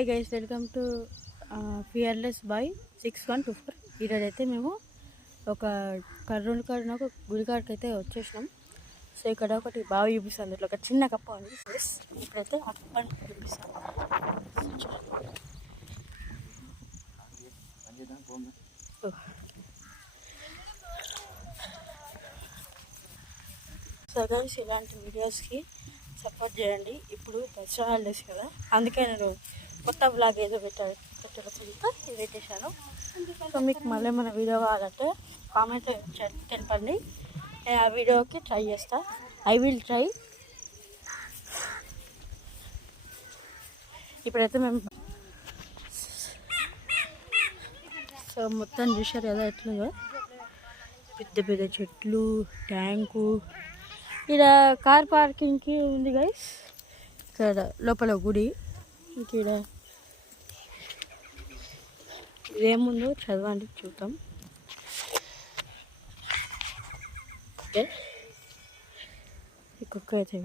Hi guys, welcome to fearless boy 6124. ఈరోజు అయితే మేము ఒక కర్నూలు కాడిన ఒక గుడికాడికి అయితే వచ్చేసినాం. సో ఇక్కడ ఒకటి బాగా చూపిస్తుంది, ఇట్లా ఒక చిన్న కప్ప ఉంది. ఇప్పుడైతే ఆ కప్పని చూపిస్తాను. సో గైస్, ఇలాంటి వీడియోస్కి సపోర్ట్ చేయండి. ఇప్పుడు దసరా హాలిడేస్ కదా, అందుకే నేను కొత్త బ్లాగ్ ఏదో పెట్టడంతో ఇది పెట్టేశాను. సో మీకు మళ్ళీ మన వీడియో కావాలంటే కామెంట్ తెలపండి, నేను ఆ వీడియోకి ట్రై చేస్తా. I will try. ఇప్పుడైతే మేము సో మొత్తం చూశారు కదా ఎట్లుందో, పెద్ద పెద్ద చెట్లు, ట్యాంకు. ఇక్కడ కార్ పార్కింగ్కి ఉంది గైస్. ఇక్కడ లోపల గుడి. ఇక్కడ ఇదేముందో చదవండి, చూద్దాం. ఓకే, ఈ కుక్క అయితే